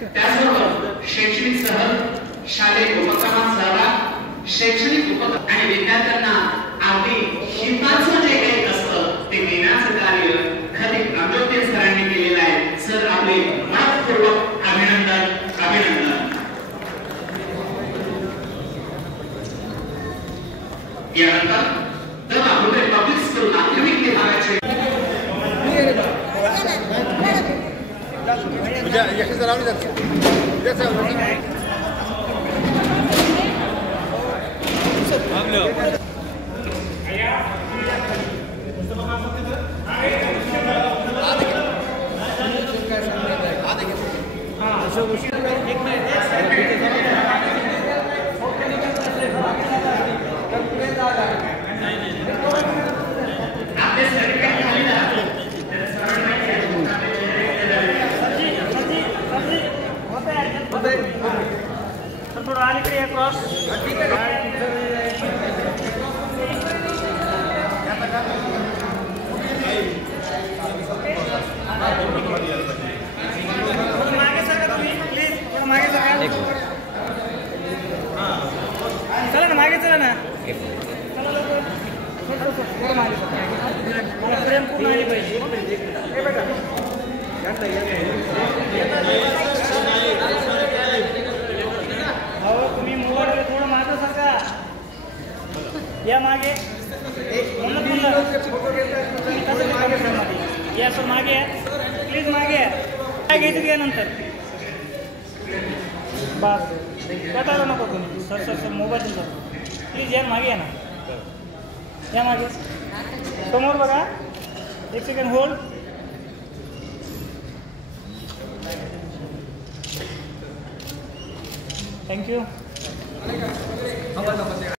त्याचबरोबर शैक्षणिक सहल, शालेय उपक्रमात सहभाग, शैक्षणिक उपक्रम आणि विद्यार्थ्यांना आपली हिताचं जे काही असतं ते देण्याचं कार्य खरे आंबेडकर सरांनी केलेलं आहे. सर आपले मनपूर्वक अभिनंदन. यानंतर दमा मुंबई पब्लिक स्कूल माध्यमिक विभागाचे या मागे या सर मागे प्लीज मागे काय घ्यायचं घ्या नंतर बस कटायला नको तुम्ही सर सर सर मोबाईल तुमचा प्लीज या मागे या ना या मागे समोर बघा एक सेकंड होल्ड थँक्यू